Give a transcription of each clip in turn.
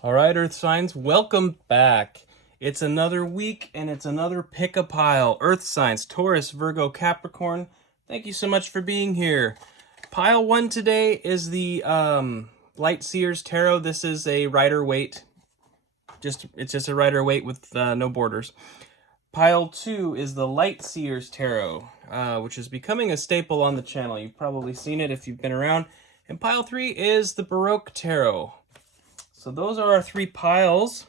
All right, Earth signs, welcome back. It's another week and it's another pick a pile. Earth signs, Taurus, Virgo, Capricorn. Thank you so much for being here. Pile 1 today is the Light Seers Tarot. This is a Rider-Waite. It's just a Rider-Waite with no borders. Pile 2 is the Light Seers Tarot, which is becoming a staple on the channel. You've probably seen it if you've been around. And Pile 3 is the Baroque Tarot. So those are our 3 piles,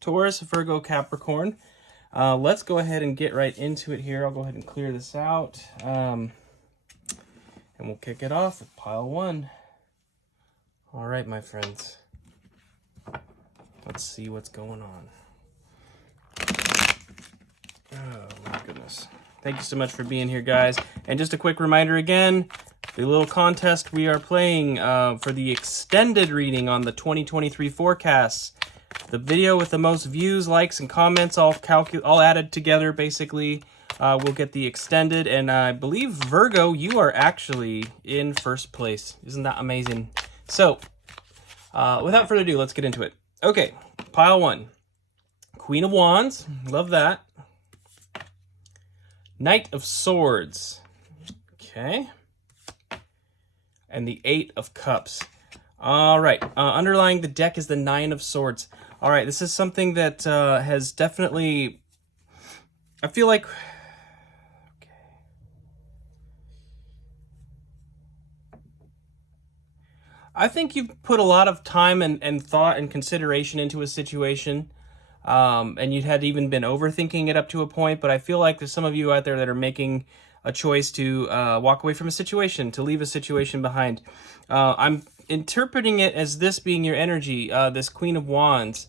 Taurus, Virgo, Capricorn. Let's go ahead and get right into it here. I'll go ahead and clear this out. And we'll kick it off with pile 1. All right, my friends. Let's see what's going on. Oh, my goodness. Thank you so much for being here, guys. And just a quick reminder again, the little contest we are playing for the extended reading on the 2023 forecasts. The video with the most views, likes, and comments all added together, basically, will get the extended. And I believe, Virgo, you are actually in first place. Isn't that amazing? So, without further ado, let's get into it. Okay, pile 1. Queen of Wands. Love that. Knight of Swords. Okay. And the 8 of Cups. All right. Underlying the deck is the 9 of Swords. All right. This is something that has definitely... I feel like... Okay. I think you've put a lot of time and thought and consideration into a situation. And you had even been overthinking it up to a point, but I feel like there's some of you out there that are making a choice to walk away from a situation, to leave a situation behind. I'm interpreting it as this being your energy, this Queen of Wands,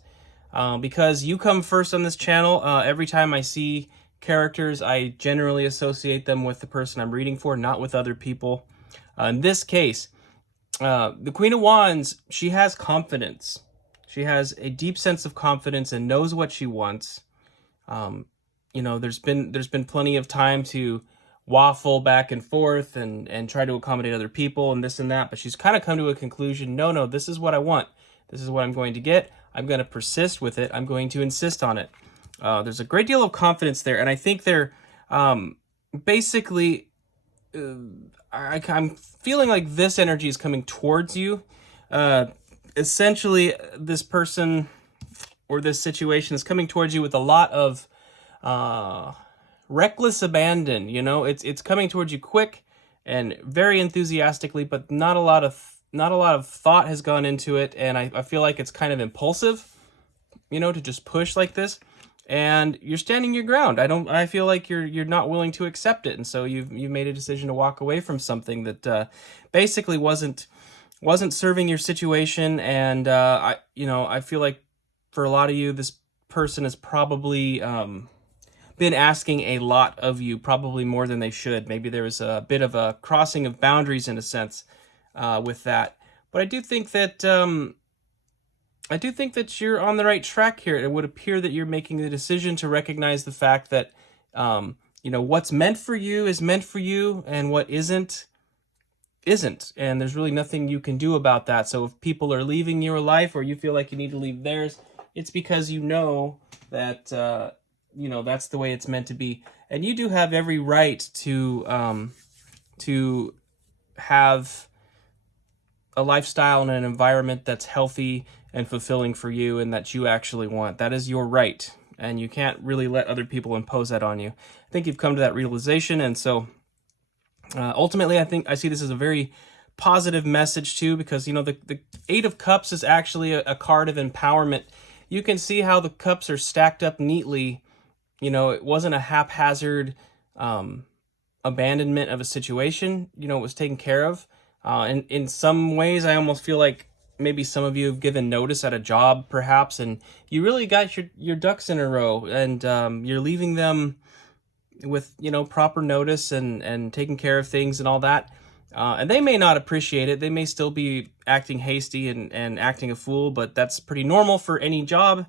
because you come first on this channel. Every time I see characters, I generally associate them with the person I'm reading for, not with other people. In this case, the Queen of Wands, she has confidence. She has a deep sense of confidence and knows what she wants. You know, there's been plenty of time to waffle back and forth and try to accommodate other people and this and that, but she's kind of come to a conclusion. No, this is what I want. This is what I'm going to get. I'm going to persist with it. I'm going to insist on it. There's a great deal of confidence there, and I think they're basically... I'm feeling like this energy is coming towards you. Essentially, this person or this situation is coming towards you with a lot of reckless abandon. You know, it's coming towards you quick and very enthusiastically, but not a lot of thought has gone into it, and I feel like it's kind of impulsive, you know, to just push like this. And you're standing your ground. I feel like you're not willing to accept it, and so you've made a decision to walk away from something that basically wasn't serving your situation. And I feel like for a lot of you, this person has probably been asking a lot of you, probably more than they should. Maybe there was a bit of a crossing of boundaries in a sense with that. But I do think that you're on the right track here. It would appear that you're making the decision to recognize the fact that what's meant for you is meant for you, and what isn't, and there's really nothing you can do about that. So if people are leaving your life, or you feel like you need to leave theirs, it's because you know that that's the way it's meant to be, and you do have every right to have a lifestyle and an environment that's healthy and fulfilling for you, and that you actually want. That is your right, and you can't really let other people impose that on you. I think you've come to that realization, and so ultimately, I think I see this as a very positive message too, because the 8 of Cups is actually a card of empowerment. You can see how the cups are stacked up neatly. It wasn't a haphazard abandonment of a situation. It was taken care of. And in some ways, I almost feel like maybe some of you have given notice at a job, perhaps, and you really got your ducks in a row, and you're leaving them with proper notice and taking care of things and all that. And they may not appreciate it. They may still be acting hasty and acting a fool, but that's pretty normal for any job.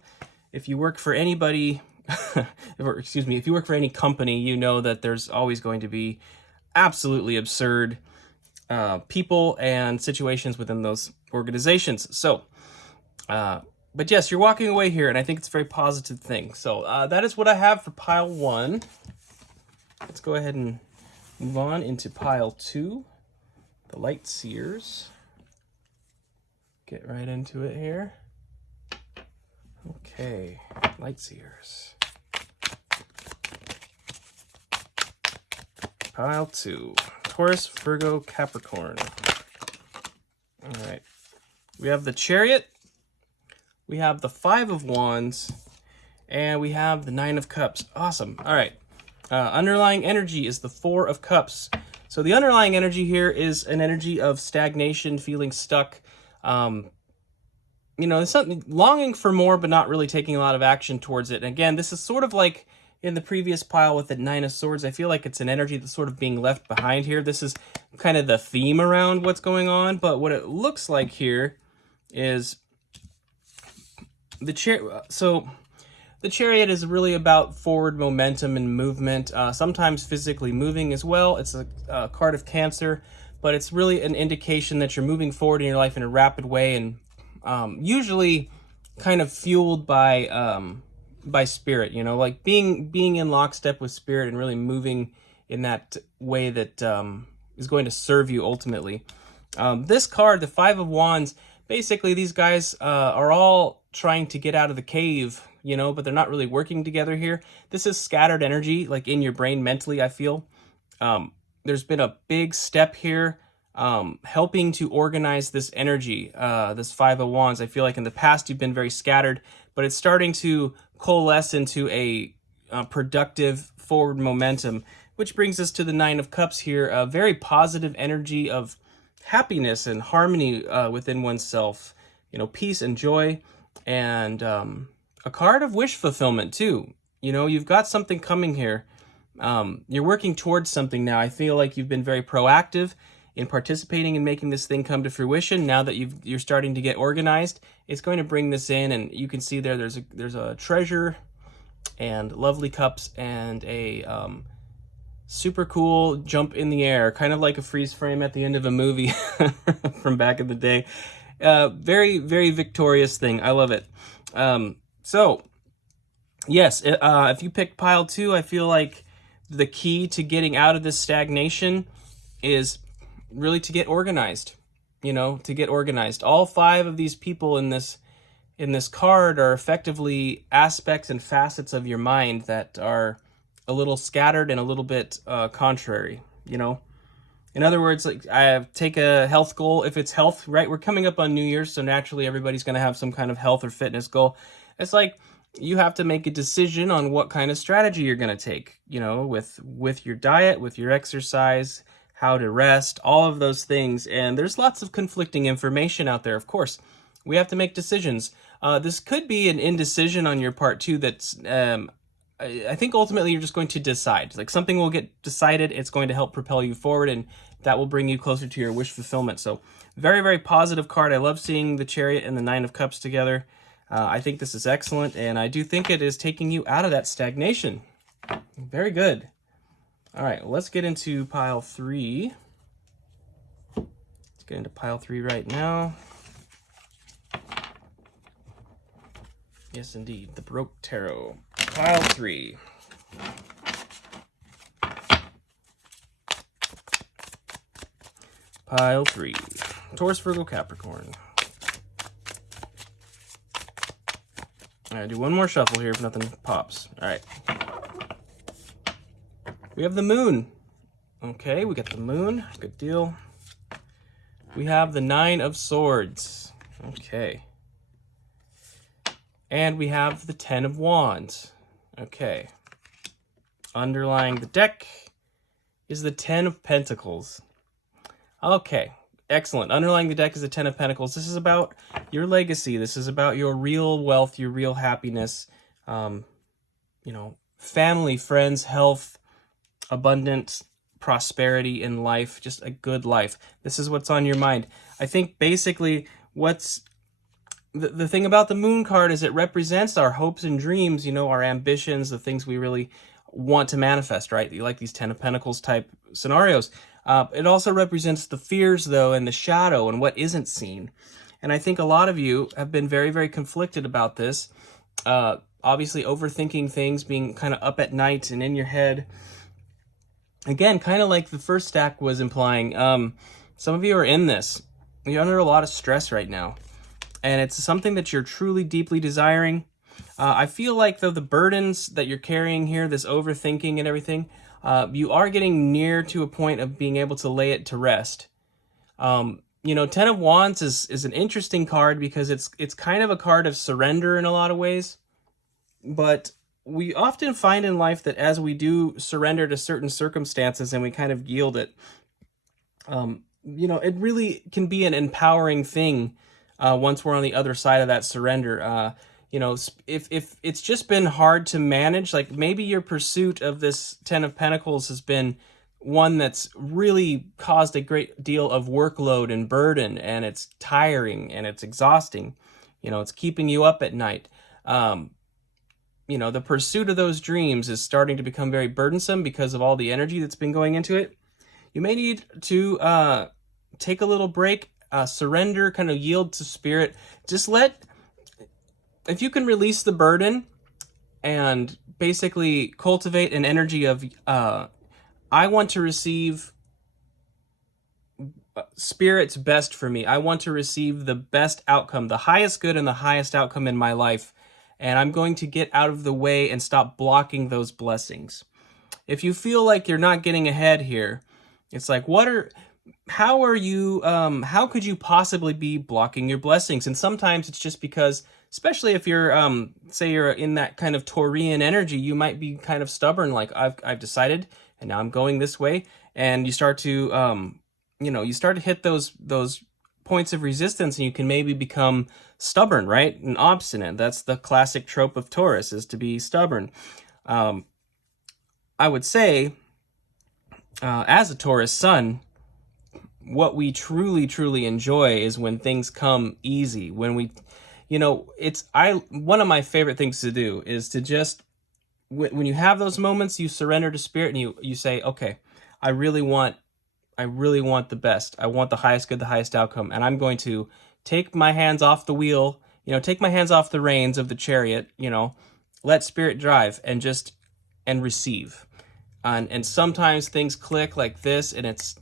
If you work for anybody, if you work for any company, you know that there's always going to be absolutely absurd people and situations within those organizations. So But yes, you're walking away here, and I think it's a very positive thing. So that is what I have for pile 1. Let's go ahead and move on into pile 2, the Light Seers. Get right into it here. Okay, Light Seers. Pile 2, Taurus, Virgo, Capricorn. All right, we have the Chariot, we have the 5 of Wands, and we have the 9 of Cups. Awesome. All right, underlying energy is the 4 of Cups. So the underlying energy here is an energy of stagnation, feeling stuck. You know, there's something longing for more, but not really taking a lot of action towards it. And again, this is sort of like in the previous pile with the 9 of Swords. I feel like it's an energy that's sort of being left behind here. This is kind of the theme around what's going on. But what it looks like here is the Chariot is really about forward momentum and movement, sometimes physically moving as well. It's a card of Cancer, but it's really an indication that you're moving forward in your life in a rapid way, and usually kind of fueled by spirit, you know, like being in lockstep with spirit and really moving in that way that is going to serve you ultimately. This card, the 5 of Wands, basically these guys are all trying to get out of the cave, you know, but they're not really working together here. This is scattered energy, like in your brain mentally, I feel. There's been a big step here helping to organize this energy, this 5 of Wands. I feel like in the past you've been very scattered, but it's starting to coalesce into a productive forward momentum, which brings us to the 9 of Cups here, a very positive energy of happiness and harmony within oneself, you know, peace and joy, and a card of wish fulfillment too. You know, you've got something coming here. You're working towards something now. I feel like you've been very proactive in participating in making this thing come to fruition. Now that you're starting to get organized, it's going to bring this in, and you can see there's a treasure and lovely cups and a super cool jump in the air, kind of like a freeze frame at the end of a movie from back in the day. Very, very victorious thing. I love it. So yes, if you pick pile 2, I feel like the key to getting out of this stagnation is really to get organized, you know, to get organized. All 5 of these people in this card are effectively aspects and facets of your mind that are a little scattered and a little bit contrary, you know. In other words, like I take a health goal. If it's health, right? We're coming up on New Year's, so naturally everybody's going to have some kind of health or fitness goal. It's like you have to make a decision on what kind of strategy you're going to take, you know, with your diet, with your exercise, how to rest, all of those things. And there's lots of conflicting information out there, of course. We have to make decisions. This could be an indecision on your part too. That's I think ultimately you're just going to decide. Like something will get decided. It's going to help propel you forward, and that will bring you closer to your wish fulfillment. So very, very positive card. I love seeing the Chariot and the 9 of Cups together. I think this is excellent, and I do think it is taking you out of that stagnation. Very good. All right, well, let's get into pile 3. Let's get into pile 3 right now. Yes, indeed, the Baroque Tarot. Pile 3. Pile 3. Taurus, Virgo, Capricorn. All right, do one more shuffle here if nothing pops. All right. We have the Moon. Okay, we got the Moon. Good deal. We have the 9 of Swords. Okay. And we have the 10 of Wands. Okay. Underlying the deck is the 10 of Pentacles. Okay, excellent. Underlying the deck is the 10 of Pentacles. This is about your legacy. This is about your real wealth, your real happiness, you know, family, friends, health, abundance, prosperity in life, just a good life. This is what's on your mind. I think basically what's the thing about the Moon card is it represents our hopes and dreams, you know, our ambitions, the things we really want to manifest, right? You like these 10 of Pentacles type scenarios. It also represents the fears, though, and the shadow and what isn't seen. And I think a lot of you have been very, very conflicted about this. Obviously, overthinking things, being kind of up at night and in your head. Again, kind of like the first stack was implying, some of you are in this. You're under a lot of stress right now. And it's something that you're truly, deeply desiring. I feel like, though, the burdens that you're carrying here, this overthinking and everything, you are getting near to a point of being able to lay it to rest. You know, Ten of Wands is an interesting card because it's kind of a card of surrender in a lot of ways. But we often find in life that as we do surrender to certain circumstances and we kind of yield it, you know, it really can be an empowering thing once we're on the other side of that surrender. You know, if it's just been hard to manage, like maybe your pursuit of this Ten of Pentacles has been one that's really caused a great deal of workload and burden, and it's tiring and it's exhausting. You know, it's keeping you up at night. You know, the pursuit of those dreams is starting to become very burdensome because of all the energy that's been going into it. You may need to take a little break, surrender, kind of yield to spirit. Just if you can release the burden and basically cultivate an energy of, I want to receive Spirit's best for me. I want to receive the best outcome, the highest good and the highest outcome in my life. And I'm going to get out of the way and stop blocking those blessings. If you feel like you're not getting ahead here, it's like, how could you possibly be blocking your blessings? And sometimes it's just because, especially if you're, say you're in that kind of Taurian energy, you might be kind of stubborn, like I've decided, and now I'm going this way. And you start to, you start to hit those points of resistance, and you can maybe become stubborn, right? And obstinate. That's the classic trope of Taurus, is to be stubborn. I would say, as a Taurus sun, what we truly, truly enjoy is when things come easy. When we, one of my favorite things to do is to just, when you have those moments, you surrender to spirit and you say, okay, I really want the best. I want the highest good, the highest outcome. And I'm going to take my hands off the wheel, take my hands off the reins of the chariot, let spirit drive and receive. And sometimes things click like this, and it's,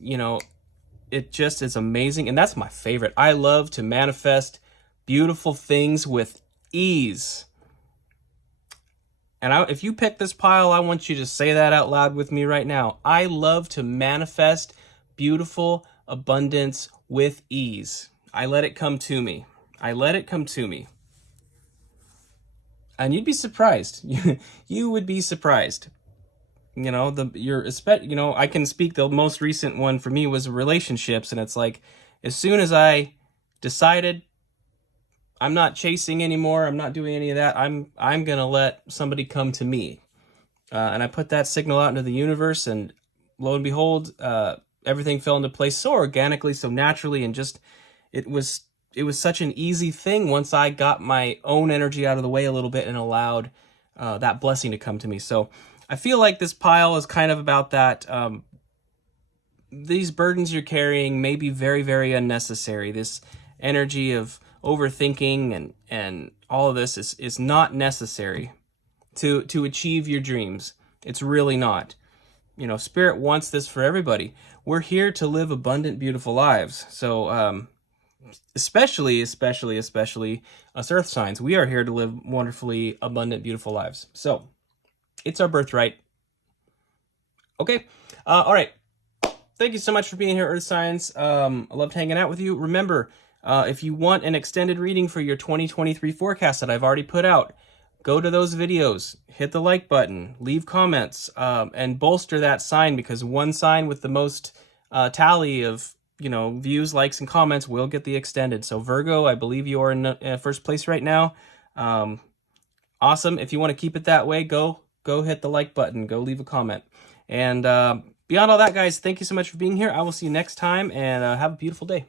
it just is amazing. And that's my favorite. I love to manifest beautiful things with ease. And if you pick this pile, I want you to say that out loud with me right now. I love to manifest beautiful abundance with ease. I let it come to me. I let it come to me. And you'd be surprised. You would be surprised. I can speak, the most recent one for me was relationships, and it's like, as soon as I decided I'm not chasing anymore, I'm not doing any of that, I'm gonna let somebody come to me. And I put that signal out into the universe, and lo and behold, everything fell into place so organically, so naturally, and just it was such an easy thing once I got my own energy out of the way a little bit and allowed that blessing to come to me. So I feel like this pile is kind of about that. These burdens you're carrying may be very, very unnecessary. This energy of overthinking and all of this is not necessary to achieve your dreams. It's really not. Spirit wants this for everybody. We're here to live abundant, beautiful lives. So, especially us earth signs, we are here to live wonderfully abundant, beautiful lives. So, it's our birthright. Okay. All right. Thank you so much for being here, Earth Signs. I loved hanging out with you. Remember, if you want an extended reading for your 2023 forecast that I've already put out, go to those videos, hit the like button, leave comments, and bolster that sign, because one sign with the most tally of views, likes, and comments will get the extended. So Virgo, I believe you are in first place right now. Awesome. If you want to keep it that way, go hit the like button, go leave a comment. And beyond all that, guys, thank you so much for being here. I will see you next time, and have a beautiful day.